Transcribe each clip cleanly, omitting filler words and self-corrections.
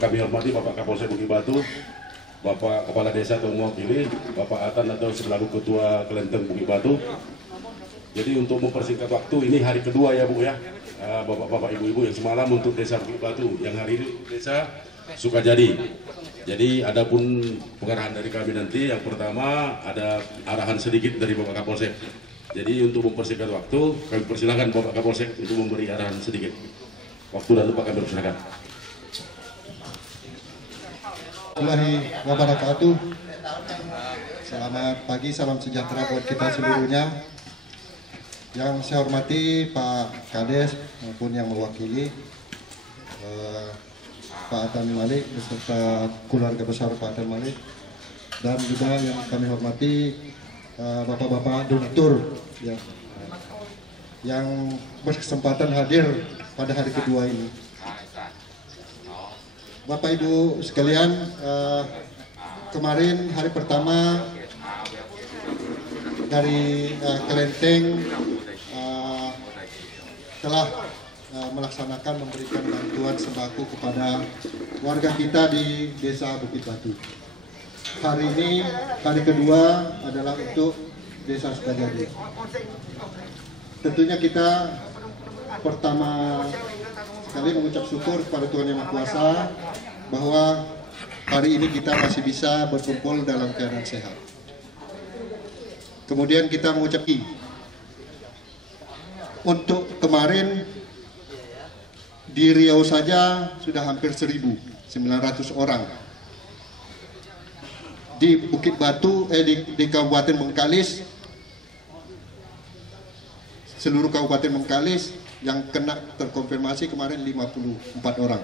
kami hormati Bapak Kapolsek Bukit Batu, Bapak Kepala Desa atau mewakili, Bapak Atan atau selalu Ketua Kelenteng Bukit Batu. Jadi untuk mempersingkat waktu, ini hari kedua ya Bu ya, Bapak-bapak Ibu-ibu yang semalam untuk Desa Bukit Batu, yang hari ini Desa Sukajadi. Jadi adapun pengarahan dari kami nanti, yang pertama ada arahan sedikit dari Bapak Kapolsek. Jadi untuk mempersingkat waktu, kami persilakan Bapak Kapolsek untuk memberi arahan sedikit. Waktu dan tempat kami persilakan. Warahmatullahi wabarakatuh. Selamat pagi, salam sejahtera buat kita seluruhnya. Yang saya hormati Pak Kades maupun yang mewakili, Pak Atan Malik beserta keluarga besar Pak Atan Malik, dan juga yang kami hormati Bapak-bapak donatur ya, yang berkesempatan hadir pada hari kedua ini. Bapak Ibu sekalian, kemarin hari pertama dari Kelenteng telah melaksanakan memberikan bantuan sembako kepada warga kita di Desa Bukit Batu. Hari ini, hari kedua adalah untuk Desa Sukajadi. Tentunya kita pertama sekali mengucap syukur kepada Tuhan Yang Maha Kuasa bahwa hari ini kita masih bisa berkumpul dalam keadaan sehat. Kemudian kita mengucap untuk kemarin di Riau saja sudah hampir 1.900 orang. Di Bukit Batu, di Kabupaten Bengkalis, seluruh Kabupaten Bengkalis yang kena terkonfirmasi kemarin 54 orang.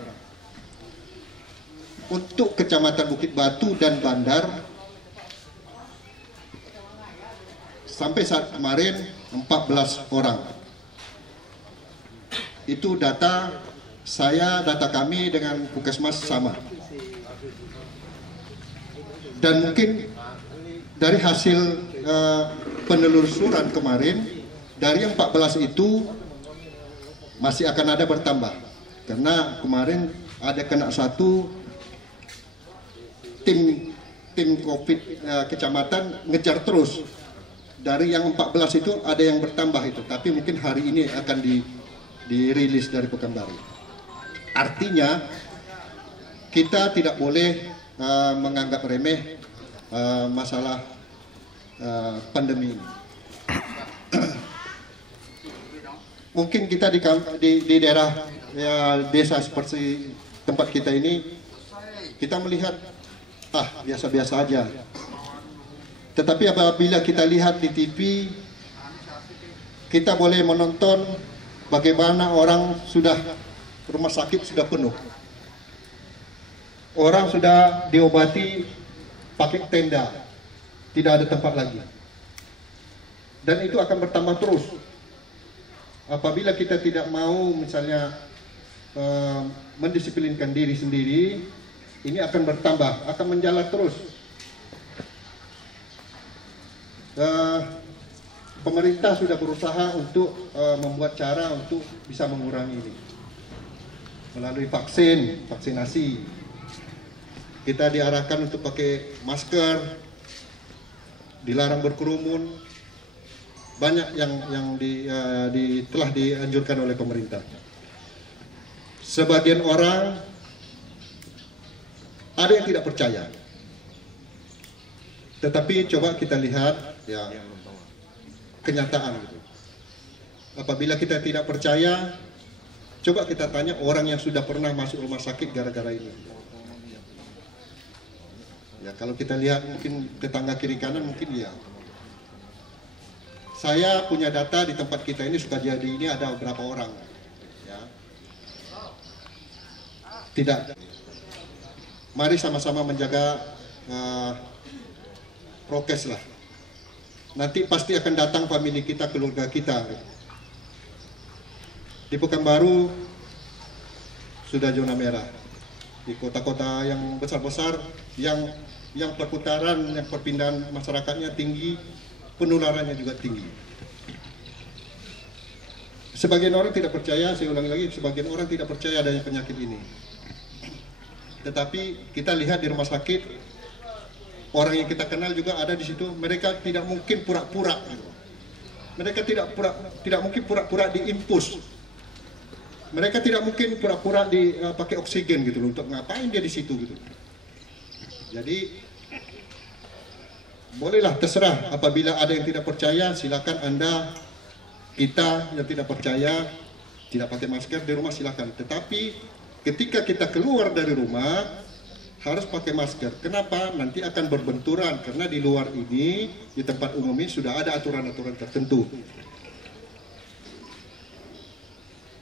Untuk Kecamatan Bukit Batu dan Bandar, sampai saat kemarin 14 orang. Itu data saya, data kami dengan Puskesmas sama. Dan mungkin dari hasil penelusuran kemarin, dari yang 14 itu masih akan ada bertambah. Karena kemarin ada kena satu tim COVID kecamatan ngejar terus. Dari yang 14 itu ada yang bertambah itu, tapi mungkin hari ini akan dirilis dari Pekanbaru. Artinya kita tidak boleh menganggap remeh masalah pandemi ini. Mungkin kita di daerah ya, desa seperti tempat kita ini, kita melihat biasa-biasa aja. Tetapi apabila kita lihat di TV, kita boleh menonton bagaimana orang sudah, rumah sakit sudah penuh. Orang sudah diobati pakai tenda, tidak ada tempat lagi. Dan itu akan bertambah terus. Apabila kita tidak mau misalnya mendisiplinkan diri sendiri, ini akan bertambah, akan menjalar terus. Pemerintah sudah berusaha untuk membuat cara untuk bisa mengurangi ini melalui vaksinasi. Kita diarahkan untuk pakai masker, dilarang berkerumun, banyak yang telah dianjurkan oleh pemerintah. Sebagian orang ada yang tidak percaya, tetapi coba kita lihat ya kenyataan itu. Apabila kita tidak percaya, coba kita tanya orang yang sudah pernah masuk rumah sakit gara-gara ini. Ya, kalau kita lihat mungkin tetangga kiri kanan mungkin ya. Saya punya data di tempat kita ini Sukajadi ini ada berapa orang. Ya. Tidak. Mari sama-sama menjaga prokes lah. Nanti pasti akan datang famili kita, keluarga kita. Di Pekanbaru sudah zona merah. Di kota-kota yang besar-besar, yang perputaran, yang perpindahan masyarakatnya tinggi, penularannya juga tinggi. Sebagian orang tidak percaya, saya ulangi lagi, sebagian orang tidak percaya adanya penyakit ini. tetapi kita lihat di rumah sakit orang yang kita kenal juga ada di situ. Mereka tidak mungkin pura-pura gitu. Mereka tidak mungkin pura-pura diimpus. Mereka tidak mungkin pura-pura pakai oksigen gitu loh, untuk ngapain dia di situ gitu. Jadi bolehlah, terserah, apabila ada yang tidak percaya silakan Anda, kita yang tidak percaya tidak pakai masker di rumah silakan. Tetapi ketika kita keluar dari rumah harus pakai masker. Kenapa? Nanti akan berbenturan karena di luar ini, di tempat umum ini sudah ada aturan-aturan tertentu.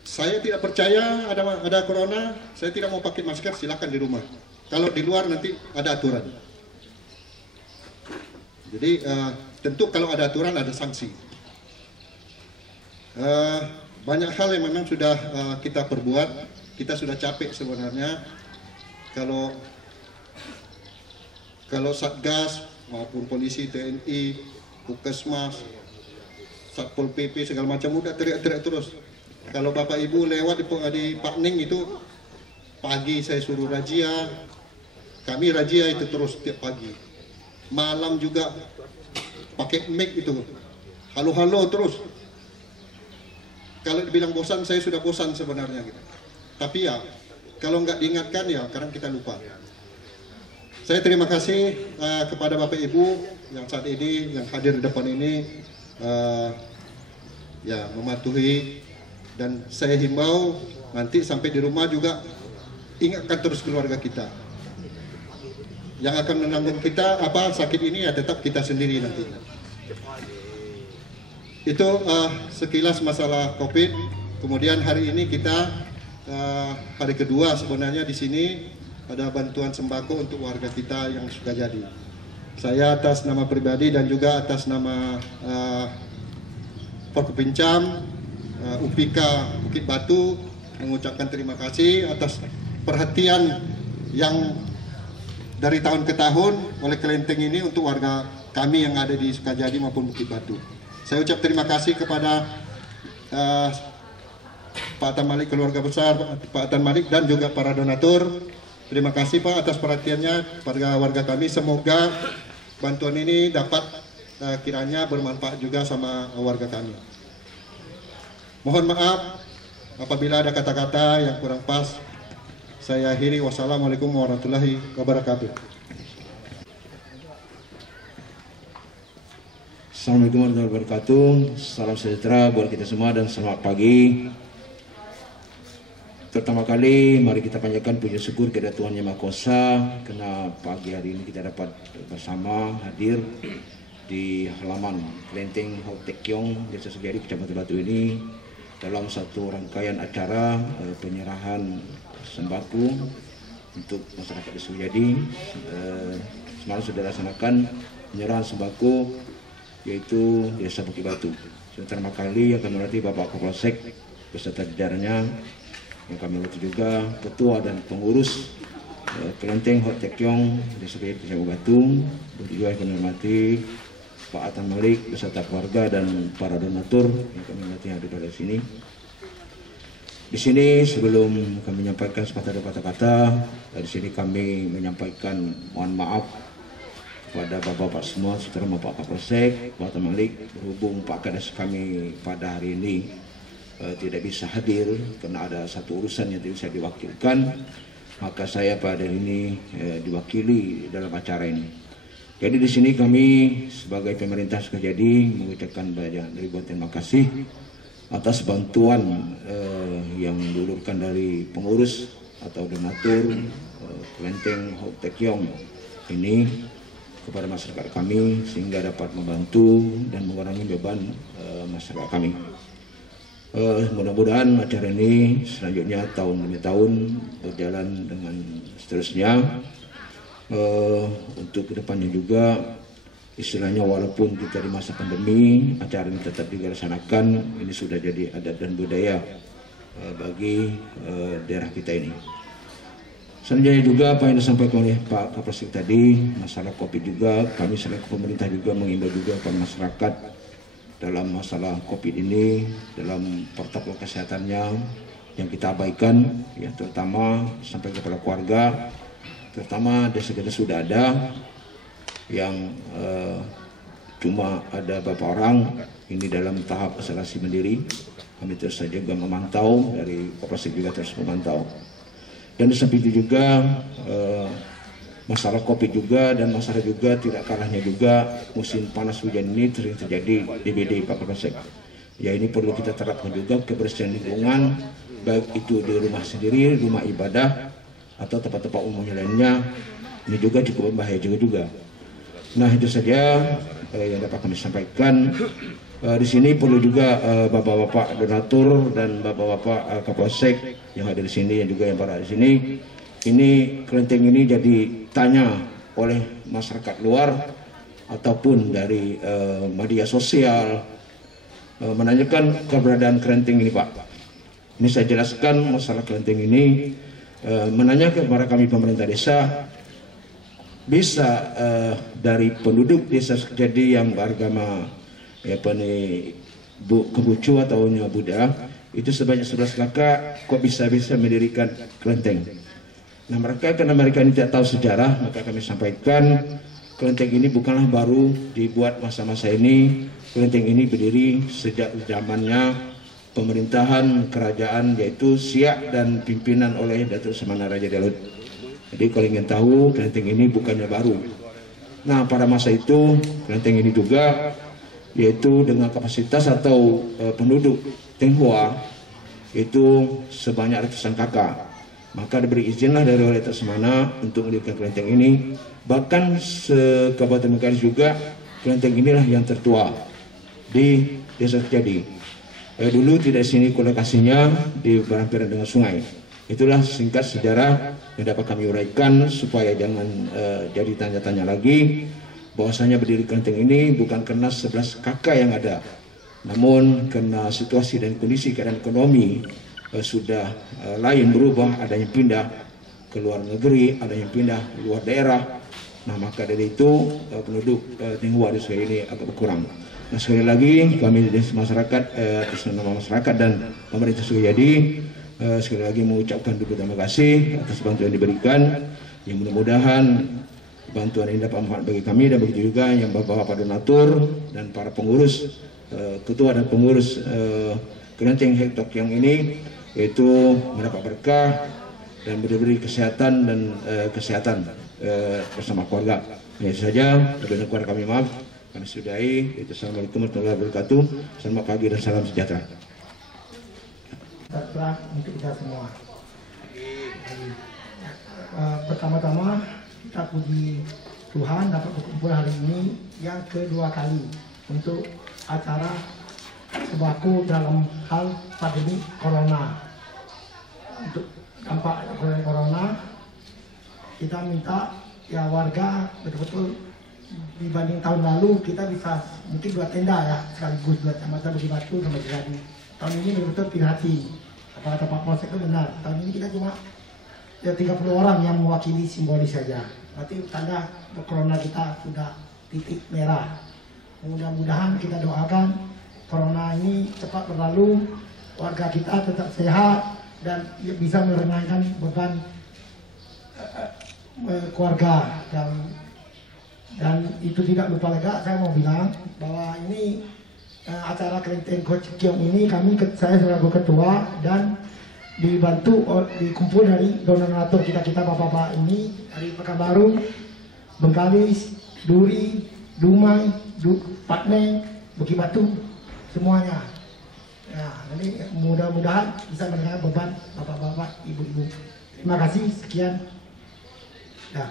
Saya tidak percaya ada corona, saya tidak mau pakai masker, silakan di rumah. Kalau di luar nanti ada aturan. Jadi tentu kalau ada aturan ada sanksi. Banyak hal yang memang sudah kita perbuat, kita sudah capek sebenarnya. Kalau Satgas maupun polisi, TNI, Puskesmas, Satpol PP segala macam udah teriak-teriak terus. Kalau Bapak Ibu lewat di Pak Ning itu pagi saya suruh razia, kami razia itu terus setiap pagi. Malam juga pakai mic itu, halo-halo terus. Kalau dibilang bosan, saya sudah bosan sebenarnya gitu. Tapi ya kalau nggak diingatkan ya kadang kita lupa. Saya terima kasih kepada Bapak Ibu yang saat ini yang hadir di depan ini ya mematuhi, dan saya himbau nanti sampai di rumah juga ingatkan terus keluarga kita. Yang akan menanggung kita sakit ini ya tetap kita sendiri nanti. Itu sekilas masalah COVID. Kemudian hari ini kita hari kedua sebenarnya di sini ada bantuan sembako untuk warga kita yang sudah jadi. Saya atas nama pribadi dan juga atas nama Forkopincam, UPK Bukit Batu mengucapkan terima kasih atas perhatian yang dari tahun ke tahun oleh kelenteng ini untuk warga kami yang ada di Sukajadi maupun Bukit Batu. Saya ucap terima kasih kepada Pak Atan Malik, keluarga besar Pak Atan Malik, dan juga para donatur. Terima kasih Pak atas perhatiannya pada warga kami. Semoga bantuan ini dapat kiranya bermanfaat juga sama warga kami. Mohon maaf apabila ada kata-kata yang kurang pas. Saya akhiri. Wassalamualaikum warahmatullahi wabarakatuh. Assalamualaikum warahmatullahi wabarakatuh. Salam sejahtera buat kita semua dan selamat pagi. Pertama kali mari kita panjatkan puji syukur kepada Tuhan Yang Maha Kuasa karena pagi hari ini kita dapat bersama hadir di halaman Kelenteng Hau Tek Kiong, Desa Sukajadi, Kecamatan Batu ini dalam satu rangkaian acara penyerahan sembako untuk masyarakat Desa Sukajadi. Semalam sudah laksanakan penyerahan sembako yaitu Desa Bukit Batu. Pertama kali yang kami hormati Bapak Kapolsek beserta jajarannya, yang kami hormati juga ketua dan pengurus Kelenteng Hau Tek Kiong Desa Sukajadi Kecamatan Batu, dan juga kami hormati Pak Atan Malik beserta keluarga dan para donatur yang kami hormati yang ada di sini. Di sini sebelum kami menyampaikan sepatah dua kata-kata, dari sini kami menyampaikan mohon maaf kepada bapak-bapak semua, terutama Pak Kapolsek, Pak Atan Malik, berhubung Pak Kades kami pada hari ini tidak bisa hadir karena ada satu urusan yang tidak bisa diwakilkan, maka saya pada hari ini diwakili dalam acara ini. Jadi di sini kami sebagai pemerintah Sukajadi mengucapkan banyak ribuan terima kasih atas bantuan yang diulurkan dari pengurus atau donatur Kelenteng Hau Tek Kiong ini kepada masyarakat kami sehingga dapat membantu dan mengurangi beban masyarakat kami. Mudah-mudahan acara ini selanjutnya tahun demi tahun berjalan dengan seterusnya. Untuk kedepannya juga istilahnya walaupun kita di masa pandemi acara ini tetap dilaksanakan, ini sudah jadi adat dan budaya bagi daerah kita ini. Selanjutnya juga apa yang disampaikan oleh Pak Kapolsek tadi, masalah COVID juga, kami selaku pemerintah juga mengimbau juga kepada masyarakat dalam masalah COVID ini, dalam protokol kesehatannya yang kita abaikan, ya terutama sampai kepada keluarga, terutama desa kita sudah ada yang cuma ada beberapa orang ini dalam tahap isolasi mandiri. Kami terus saja juga memantau, dari Kapolsek juga terus memantau. Dan di samping itu juga masalah COVID juga, dan masalah juga tidak kalahnya juga musim panas hujan ini sering terjadi di BD Pak Kapolsek. Ya, ini perlu kita terapkan juga kebersihan lingkungan, baik itu di rumah sendiri, rumah ibadah, atau tempat-tempat umumnya lainnya. Ini juga cukup berbahaya juga. Nah, itu saja yang dapat kami sampaikan. Di sini perlu juga bapak-bapak donatur dan bapak-bapak Kapolsek yang ada di sini, yang juga yang berada di sini. Ini kelenteng ini jadi tanya oleh masyarakat luar ataupun dari media sosial, menanyakan keberadaan kelenteng ini, Pak. Ini saya jelaskan masalah kelenteng ini, menanya kepada kami pemerintah desa, bisa dari penduduk desa jadi yang beragama Konghucu atau Buddha itu sebanyak 11 kakak, kok bisa mendirikan kelenteng. Nah, karena mereka ini tidak tahu sejarah, maka kami sampaikan kelenteng ini bukanlah baru dibuat masa-masa ini. Kelenteng ini berdiri sejak zamannya pemerintahan kerajaan yaitu Siak dan pimpinan oleh Datuk Semana Raja Dalut. Jadi kalau ingin tahu, kelenteng ini bukannya baru. Nah, pada masa itu kelenteng ini juga yaitu dengan kapasitas atau penduduk Tionghoa itu sebanyak ratusan kakak. Maka diberi izinlah dari oleh Datuk Semana untuk mendirikan kelenteng ini. Bahkan se-Kabupaten Mengkaris juga kelenteng inilah yang tertua di Desa Kejadi. Dulu tidak sini lokasinya di berhampiran dengan sungai. Itulah singkat sejarah yang dapat kami uraikan supaya jangan jadi tanya-tanya lagi. Bahwasanya berdiri kelenteng ini bukan karena 11 kakak yang ada, namun karena situasi dan kondisi keadaan ekonomi sudah lain, berubah, ada yang pindah ke luar negeri, ada yang pindah luar daerah. Nah, maka dari itu penduduk Tionghoa di Sungai ini agak berkurang. Nah, sekali lagi kami dari masyarakat atas nama masyarakat dan pemerintah Sukajadi sekali lagi mengucapkan terima kasih atas bantuan yang diberikan. Yang mudah-mudahan bantuan ini dapat manfaat bagi kami, dan begitu juga yang bapak-bapak donatur dan para pengurus, ketua dan pengurus kelenteng Hektok yang ini, yaitu mendapat berkah dan beri kesehatan dan kesehatan bersama keluarga. Ini saja, lebih kurang kami maaf. Kami sudahi. Assalamualaikum warahmatullahi wabarakatuh. Selamat pagi dan salam sejahtera. Sejahtera untuk kita semua. Pertama-tama kita puji Tuhan dapat berkumpul hari ini yang kedua kali untuk acara sembako dalam hal pandemi corona. Untuk dampak corona, kita minta ya warga betul-betul dibanding tahun lalu kita bisa mungkin 2 tenda ya sekaligus 2 kecamatan Bukit Batu sama Kejadi. Tahun ini betul-betul hati-hati. Apa kata Pak Polsek itu benar. Tahun ini kita cuma ya 30 orang yang mewakili simbolis saja. Berarti tanda corona kita sudah titik merah. Mudah-mudahan kita doakan corona ini cepat berlalu, warga kita tetap sehat dan bisa meringankan beban keluarga. Dan itu tidak lupa lega, saya mau bilang bahwa ini acara kelenteng Kocekiong ini saya selaku ketua dan dibantu dikumpul dari donatur kita bapak-bapak ini dari Pekanbaru, Bengkalis, Duri, Dumai, Patneng, Bukit Batu, semuanya. Ya, jadi mudah-mudahan bisa meringankan beban bapak-bapak, ibu-ibu. Terima kasih, sekian. Ya.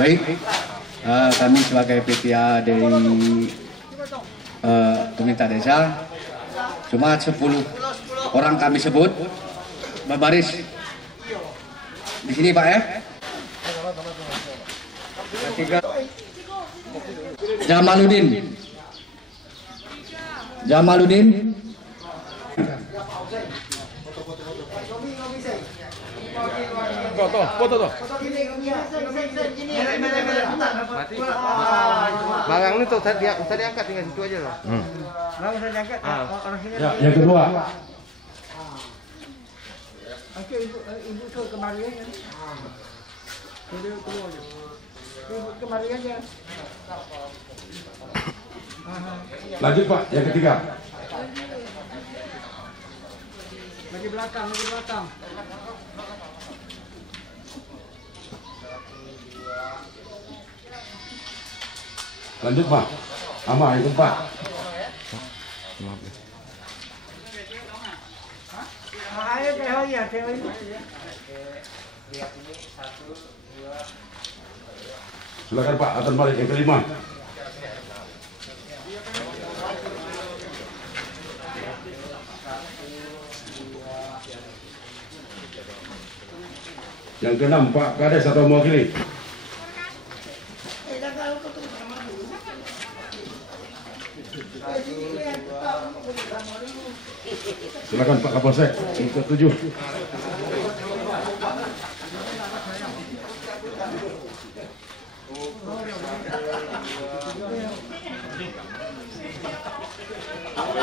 Baik, kami sebagai PTA dari pemerintah desa, cuma 10 orang kami sebut berbaris di sini, Pak ya. Jamaluddin. Foto. Barang ini tuh tadi angkat tinggal situ aja loh. Ya, yang kedua. Oke, ibu tuh kemari aja. Ibu kemari aja. Lanjut Pak, yang ketiga. Lagi belakang. Lanjut Pak. Ama yang keempat. Ayo cewek ini. Silakan Pak, atas balik yang kelima. Yang keenam Pak Kades atau mewakili. Silakan Pak Kapolsek yang ke-7.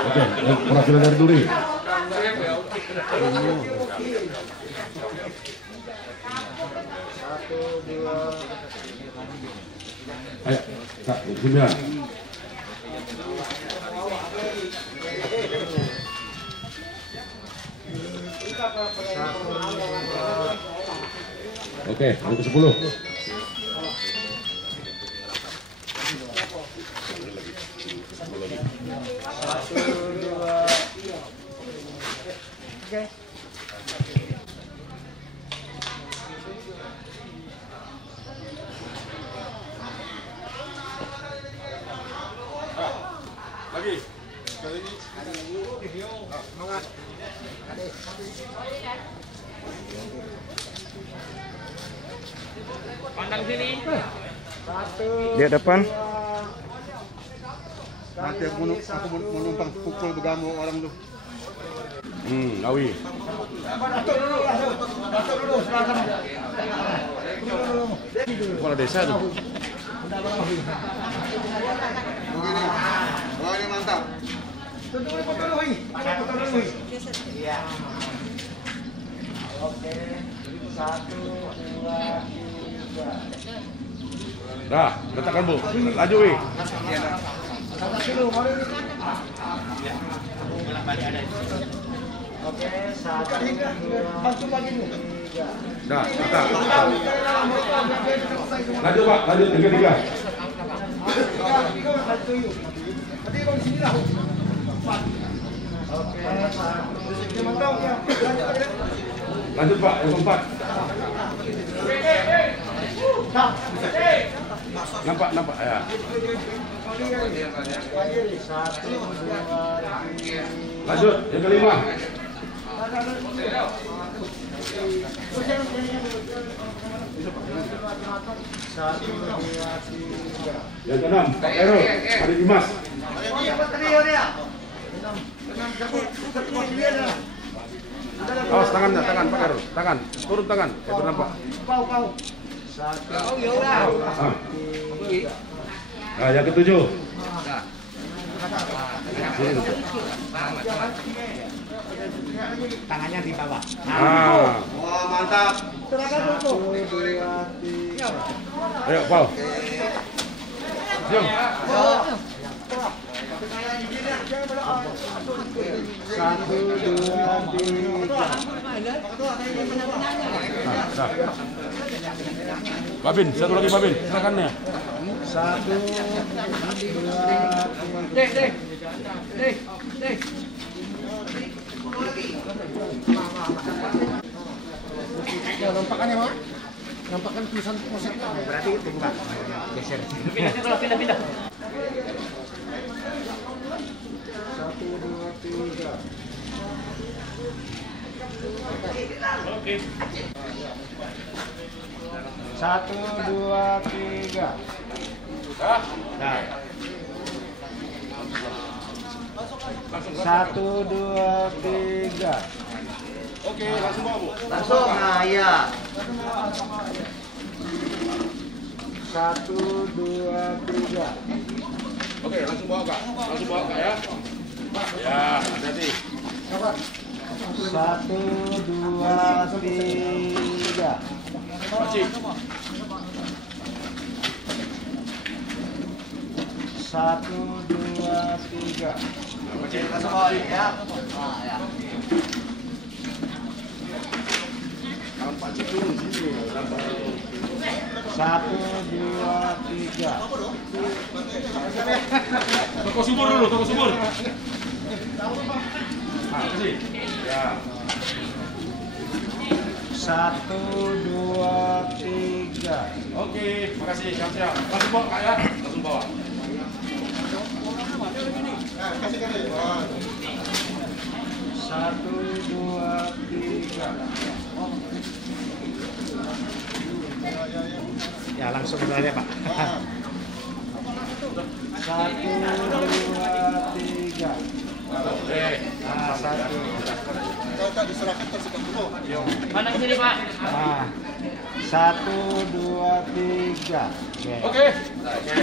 Oke, perwakilan dari Duri. Ayo, Kak, 9. Oke, yang ke-10. Pandang sini. Lihat depan. Nanti aku mau numpang pukul begamu orang tuh. Awi. Kepala desa tuh. Begini. Wah, ini mantap. Iya. Oke. 1, 2, 3. Dah, letakkan Bu. Laju Wi. Oke, 1, 2, 3. Dah, letak. Lanjut Pak, lanjut yang ketiga. Lanjut Pak, yang keempat. Nampak ya. Lanjut yang kelima. Yang keenam, Pak Ero, Hari Dimas. Awas tangannya, tangan Pak Ero, tangan, turun tangan, bernampak. Nah, yang ke-7. Tangannya di bawah. Wah, mantap. Ayo, Paul. Jom. 1, 2, 3. Babin, satu lagi Babin, silakan ya. 1, 2, 3. Dek. Nampakannya mah? Nampakkan tulisan musik. Berarti itu bukan. Geser. Pindah. 1, 2, 3. Oke. 1, 2, 3. Dah. Nah. 1, 2, 3. Oke, langsung bawa Bu. Langsung, nah iya. 1, 2, 3. Oke, langsung bawa Kak. Langsung bawa Kak ya. Ya, hati-hati. 1, 2, 3. Paci. 1, 2, 3. Paci. Langsung bawa ya. Tangan Paci turun sini. 1, 2, 3. Toko sumur dulu, toko sumur. Kasih. Ya. 1, 2, 3. Oke, makasih. Siap-siap. Langsung bawa Kak ya. Langsung bawa. Kasih. 1, 2, 3. Ya langsung saja Pak. 1, 2, 3. Oke. Nah, 1. Kalau tak diserahkan tersekat dulu. Mana sini Pak? Nah, 1, 2, 3. Oke. Oke.